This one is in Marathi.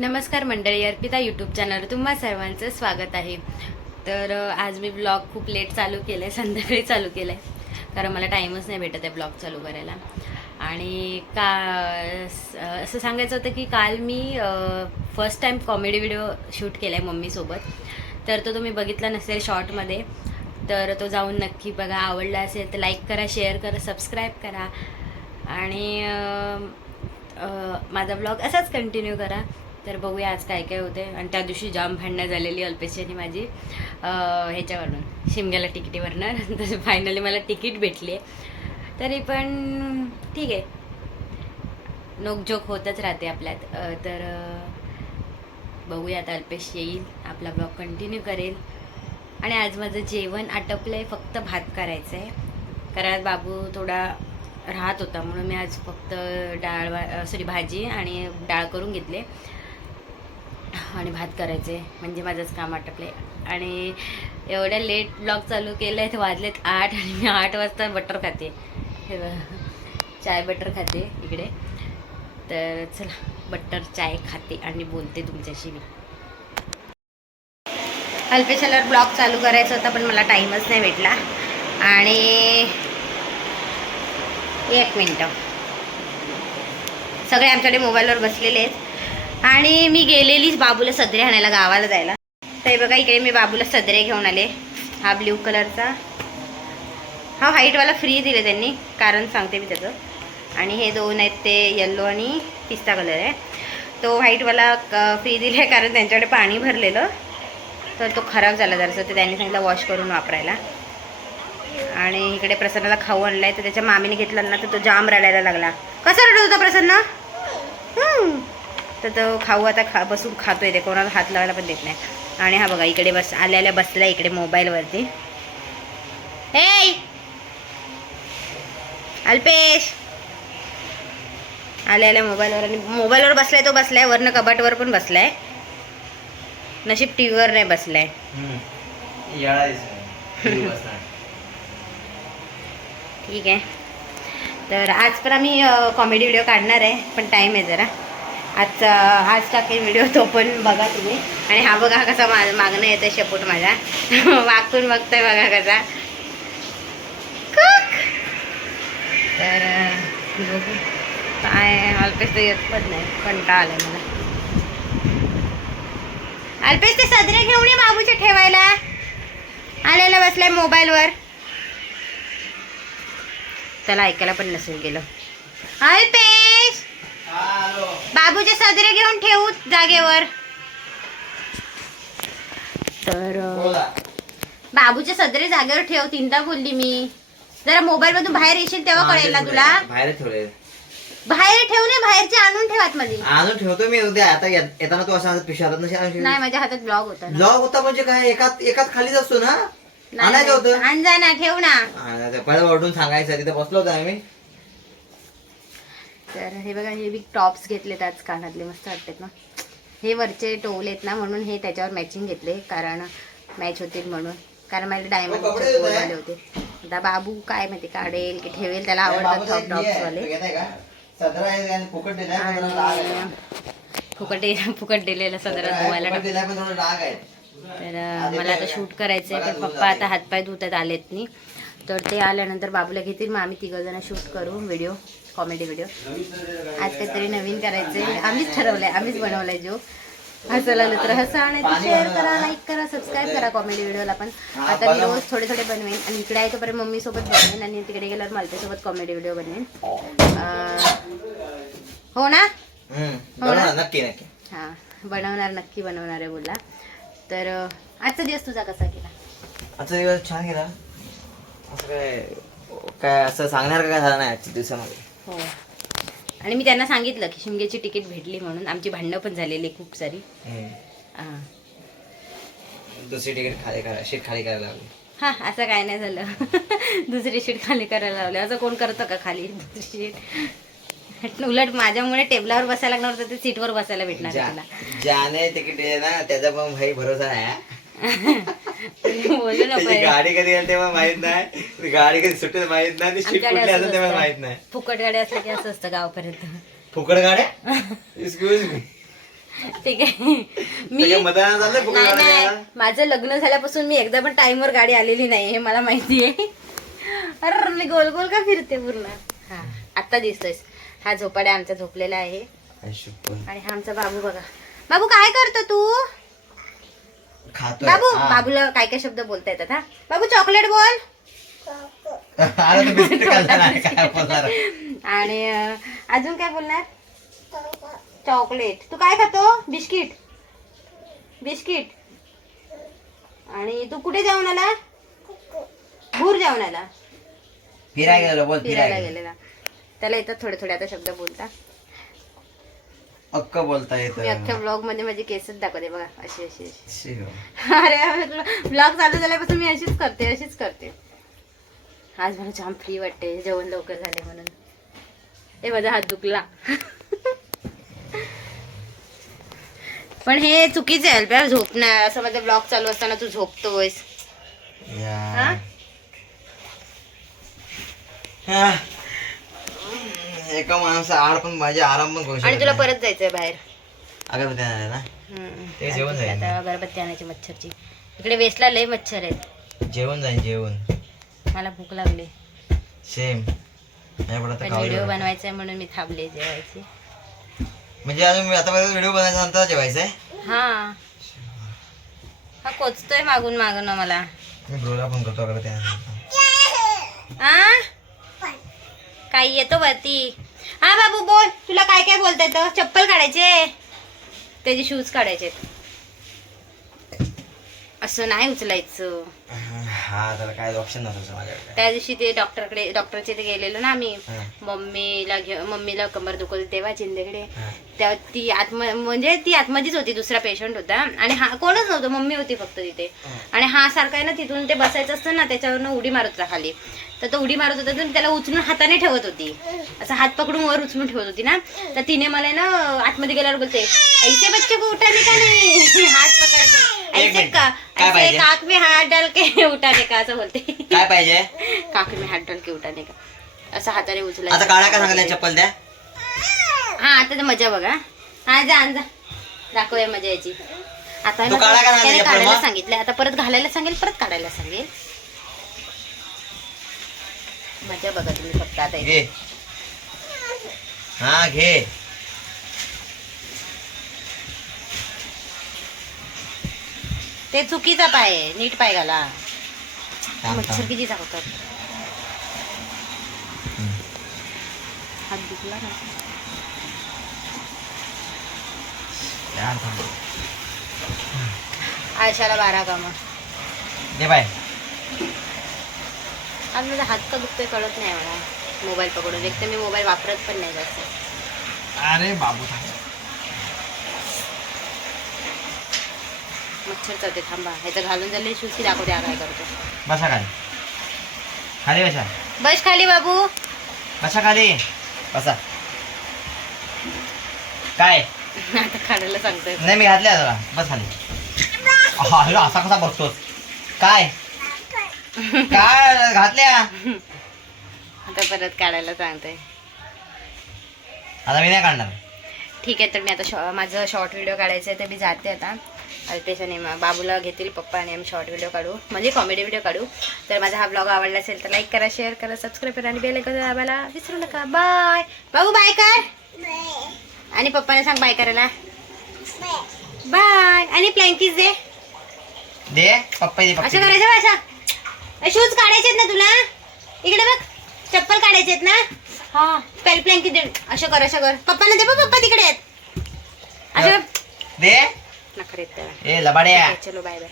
नमस्कार मंडळी अर्पिता यूट्यूब चॅनलवर तुम्हा सर्वांचं स्वागत आहे. तर आज मी ब्लॉग खूप लेट चालू केलं आहे संध्याकाळी चालू केलं आहे कारण मला टाईमच नाही भेटत आहे ब्लॉग चालू करायला. आणि का असं सांगायचं होतं की काल मी first time comedy video shoot केला आहे मम्मीसोबत. तर तो तुम्ही बघितला नसेल शॉर्टमध्ये तर तो जाऊन नक्की बघा. आवडला असेल तर लाईक करा शेअर करा सबस्क्राईब करा. आणि माझा ब्लॉग असाच कंटिन्यू करा. तर बघूया आज काय काय होते आणि त्या दिवशी जाम भांडणं झालेली अल्पेशची आणि माझी ह्याच्यावरून शिमग्याला तिकिटीवरनं. तर फायनली मला तिकीट भेटली. आहे तरी पण ठीक आहे. नोकझोक होतच राहते आपल्यात. तर बघूया आता अल्पेश येईल आपला ब्लॉग कंटिन्यू करेल. आणि आज माझं जेवण आटपलं आहे फक्त भात करायचं आहे कारण आज बाबू थोडा राहत होता म्हणून मी आज फक्त डाळ सॉरी भाजी आणि डाळ करून घेतले. आणि भात करायचे म्हणजे माझंच काम आटपले आणि एवढ्या लेट ब्लॉग चालू केलं आहे वाजलेत आठ आणि मी आठ वाजता बटर खाते. चाय बटर खाते इकडे. तर चला बटर चाय खाते आणि बोलते तुमच्याशी मी. अल्पेशाला ब्लॉग चालू करायचा होता पण मला टाईमच नाही भेटला. आणि एक मिनटं. सगळे आमच्याकडे मोबाईलवर बसलेले आहेत. आणि मी गेलेलीच बाबूला सदरे आणायला गावाला जायला. तर बघा इकडे मी बाबूला सदरे घेऊन आले. हा ब्ल्यू कलरचा. हा व्हाईटवाला फ्री दिले त्यांनी कारण सांगते मी त्याचं. आणि हे दोन आहेत ते येल्लो आणि पिस्ता कलर आहे. तो व्हाईटवाला फ्री दिले कारण त्यांच्याकडे पाणी भरलेलं. तर तो खराब झाला जरासं ते त्यांनी सांगितलं वॉश करून वापरायला. आणि इकडे प्रसन्नाला खाऊ आणलाय तर त्याच्या मामीने घेतला ना तर तो जाम रडायला लागला. कसा रडत होता प्रसन्न? हम्म. तर तो खाऊ आता खा बसून खातोय ते कोणाला हात लावायला पण देत नाही. आणि हा बघा इकडे बस आल्याला बसला इकडे मोबाईलवरती हे अल्पेश! आल्या आल्या मोबाईलवर आणि मोबाईलवर बसलाय तो बसलाय वरनं कपाटवर पण बसलाय. नशीब टी व्हीवर नाही बसलाय. ठीक आहे. तर आज पण आम्ही कॉमेडी व्हिडिओ काढणार आहे पण टाईम आहे जरा. आजचा आज टाकेल व्हिडिओ तो पण बघा तुम्ही. आणि हा बघा कसा मा मागणं येतं शेपूट माझा वाकून बघतोय बघा कसा. तर बघू. काय अल्पेश तर येत पण नाही. कंटाळा आलाय मला. अल्पेश ते सदरे घेऊन ये बाबूच्या ठेवायला. आलेला बसलाय मोबाईलवर. त्याला ऐकायला पण नसेल गेलं. अल्पेश! बाबूचे सदरे घेऊन ठेवू जागेवर. तर. बाबूचे सदरे जागेवर ठेव तीनदा बोलली मी. जरा मोबाईल मधून बाहेर येशील तेव्हा कळेल ना तुला. बाहेर ठेवले. बाहेर ठेव नाही बाहेरचे आणून ठेव आतमध्ये. आणून ठेवतो मी उद्या. आता येत- येताना तू असं पिशा हातात नाही माझ्या हातात ब्लॉग होता ना. ब्लॉग होता म्हणजे काय? एकात एकात खालीच असतो ना? नाही, आणायचं होतं. आण जा ना ठेव ना. हा, पहिलं ओरडून सांगायचं. तिथे बसलो होतो आम्ही. तर हे बघा हे बी टॉप्स घेतलेत आज कानातले मस्त वाटतात ना हे वरचे टोवलेत ना म्हणून हे त्याच्यावर मॅचिंग घेतले कारण मॅच होतील म्हणून कारण मला हो, डायमंड? आले होते आता बाबू काय माहिती काढेल की ठेवेल त्याला आवडतात बाबूचं टॉप मी टॉप्स आहे. वाले तू घेताय का? सदरा आहे आणि फुकट आहे. फुकट दिलेलं सदरा आहे, धुवायला आहे तर मला आता शूट करायचंय पण पप्पा आता हातपाय धुतात आलेत नी तर ते आल्यानंतर बाबूला घेतील मग आम्ही तिघ जण शूट करू व्हिडिओ कॉमेडी व्हिडिओ आज काहीतरी नवीन करायचंय आम्हीच ठरवलंय आम्हीच बनवलंय जो. हसायला लागलं तर हसा आणि शेअर करा लाईक करा सबस्क्राईब करा कॉमेडी व्हिडिओला पण. आता मी रोज थोडे थोडे बनवेन आणि इकडे आहे तोपर्यंत मम्मी सोबत बनवेन आणि तिकडे गेल्यावर मालतीसोबत कॉमेडी व्हिडिओ बनवेन. हो ना? हम्म, बनवणार, नक्की नक्की. हा बनवणार नक्की बनवणार आहे बोलला. तर आजचा दिवस तुझा कसा गेला? आजचा दिवस छान गेला. असं काय काय असं सांगणार का काय झालं नाही आजच्या दिवसामध्ये? हो. आणि मी त्यांना सांगितलं की शिमग्याची तिकीट भेटली म्हणून. आमची भांडणं पण झालेली खूप सारी. हा. दुसरी तिकीट खाली करा शीट खाली करायला लागली हा असं काय नाही झालं. दुसरी शीट खाली करायला लावली. असं कोण करतं का खाली? दुसरी शीट उलट माझ्यामुळे टेबलावर बसायला लागणार होतं ते सीटवर बसायला भेटणार ज्या- ज्याने तिकीट दिले ना त्याचा पण भाई भरोसा नाही हा. गाडी कधी येईल तेव्हा माहीत नाही. गाडी कधी सुटेल माहीत नाही. आमच्याकडे कुठली असेल तेव्हा. माहीत नाही. फुकट गाडी असल्या की असं असतं गावपर्यंत. फुकट गाड्या एक्सक्यूज मी ठीक आहे. मी मतदान झालं फुकट नाही गाडी नाही. द्यायला? माझं लग्न झाल्यापासून मी एकदा पण टाइमवर गाडी आलेली नाही हे मला माहिती आहे अरे मी गोल गोल का फिरते पूर्ण? हा. आत्ता दिसतोयस. हा झोपाड्या आमचा झोपलेला आहे. आणि हा आमचा बाबू बघा. बाबू काय करतो तू? खातोय. बाबू हा. बाबूला काय काय शब्द बोलता येतात हा? बाबू चॉकलेट बोल. अरे तू बिस्किट खाल्लं नाही, काय बोलणार? आणि अं, अजून काय बोलणार? चॉकलेट तू काय खातो? बिस्किट. बिस्किट. आणि तू कुठे जाऊन आला? भूर जाऊन आला. फिरायला गेलो बोल फिरायला फिरायला. गेलेला. त्याला येतात थोडे थोडे आता शब्द बोलता. अक्क बोलता येत मी अख्ख्या ब्लॉगमध्ये माझी केसच दाखवते बघा. अशी अशी अशी. अरे ब्लॉग चालू झाल्यापासून मी अशीच करते अशीच करते. आज मला जाम फ्री वाटते जेवण लवकर झाले म्हणून. ए माझा हात दुखला. पण हे चुकीचं आहे अल्प्या झोपणार असं माझा ब्लॉग चालू असताना तू झोपतोयस. हा? एका माणसा आड पण माझे आराम पण करू आणि तुला नाही. परत जायचंय बाहेर. अगरबत्ती आणायला ना? हम्म. ते जेवण जाईल आता अगरबत्ती आणायची मच्छरची. इकडे वेस्टला लय मच्छर आहेत. जेवण जाईल जेवण. मला भूक लागली. सेम नाही पण व्हिडिओ. बनवायचा आहे म्हणून मी थांबले जेवायची. म्हणजे अजून मी आता व्हिडिओ बनायचा नंतर जेवायचंय? हा. हा कोचतोय मागून मागून मला. मी ब्रोला पण करतो अगरबत्ती आणायला. आ? काही येतो वरती. हा बाबू बोल. तुला काय काय बोलता येतं? चप्पल काढायचे. त्याचे शूज काढायचे असं नाही उचलायचं. हा त्याला काय ऑप्शन नसायचं माझ्याकडे. त्या दिवशी ते डॉक्टरकडे डॉक्टरचे ते गेलेलो ना आम्ही. हा. मम्मीला घे मम्मीला कंबर दुखत होती तेव्हा चिंदेकडे हा. तेव्हा ती आत्म म्हणजे ती आतमध्येच होती दुसरा पेशंट होता. आणि हा कोणच नव्हतं मम्मी होती फक्त तिथे. आणि हा सारखा आहे ना तिथून ते बसायचं असतं ना त्याच्यावरनं उडी मारत होता खाली. तर तो उडी मारत होता तर त्याला उचलून हाताने ठेवत होती. असं हात पकडून वर उचलून ठेवत होती ना. तर तिने मला ना आतमध्ये गेल्यावर बोलते ऐसे बच्चे को उठाने का नाही हात पकडते काय ऐसे पाहिजे? काक में हात डाल के उठाने का असं बोलते. काय पाहिजे? काक में हात डाल के उठाने का? असं हाताने आता उचलायचं काढा का सांगितलं चप्पल द्या? हा आता तर मजा बघा. हा जा आण जा. दाखवूया मजा याची. आता तू काढा का त्याने चप्पल काढायला मग? सांगितलं. आता परत घालायला सांगेल परत काढायला सांगेल. मजा बघा तुम्ही फक्त आता इथे. घे. हा घे. ते चुकीचा पाय आहे नीट पाय घाला मच्छर. किती चावतात. हात दुखला ना यार, थांब. आळशाला बारा कामं दे बाय आज माझा हात का दुखतोय कळत नाही मला मोबाईल पकडून एक तर मी मोबाईल वापरत पण नाही जास्त अरे बाबू थांब. मच्छर चालते थांबा. ह्याचं घालून झाले शुसी दाखवते हा काय करतो. बसा खाली. खाली बसा. बस खाली बाबू. बसा खाली. बसा. काय? आता काढायला सांगतोय. नाही मी घातले आता. बस खाली. हा ह्यो असा कसा बसतोस? काय? काय घातल्या? आता परत काढायला सांगतोय. आता मी नाही काढणार. ठीक आहे तर मी आता शॉ माझं शॉर्ट व्हिडिओ काढायचं आहे तर मी जाते आता. त्याच्याने बाबूला घेतील पप्पा आणि आम्ही शॉर्ट व्हिडिओ काढू. म्हणजे कॉमेडी व्हिडिओ काढू. तर माझा हा ब्लॉग आवडला असेल तर लाईक करा शेअर करा सबस्क्राईब करा आणि बेल दाबायला विसरू नका. बाय बाबू बाय कर. आणि पप्पाने सांग बाय करायला. बाय आणि प्लँकीज दे. दे पप्पा दे असं करायचं असं. शूज काढायचे आहेत ना तुला? इकडे बघ. चप्पल काढायचे आहेत ना? हा. पेल प्लँकी दे असं कर असं कर. पप्पाला दे बघ पप्पा तिकडे आहेत. असं. दे. नखरे आहेत त्याला ए लबाड्या. चलो बाय बाय